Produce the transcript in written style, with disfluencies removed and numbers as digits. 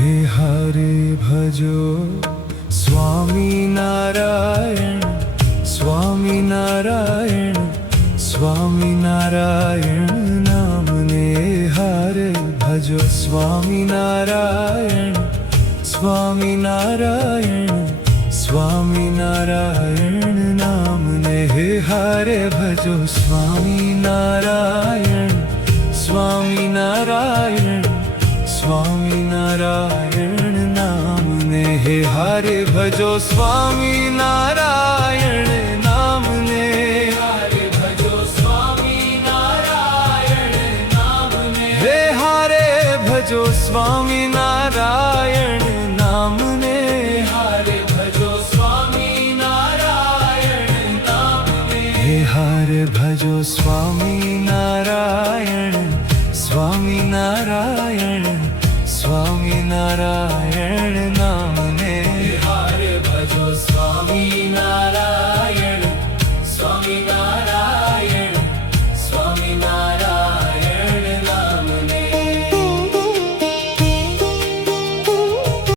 હે હરે ભજો સ્વામિનારાયણ સ્વામિનારાયણ સ્વામિનારાયણ નામને હરે ભજો સ્વામિનારાયણ સ્વામિનારાયણ સ્વામિનારાયણ નામને હે હરે ભજો સ્વામિનારાયણ સ્વામિનારાયણ સ્વામિનારાયણ નામને હે હરે ભજો સ્વામિનારાયણ નામને હરે ભજો સ્વામિનારાયણ નામને હે હરે ભજો સ્વામિનારાયણ નામને હરે ભજો સ્વામિનારાયણ નામને હે હરે ભજો સ્વામિનારાયણ સ્વામિનારાયણ સ્વામિનારાયણ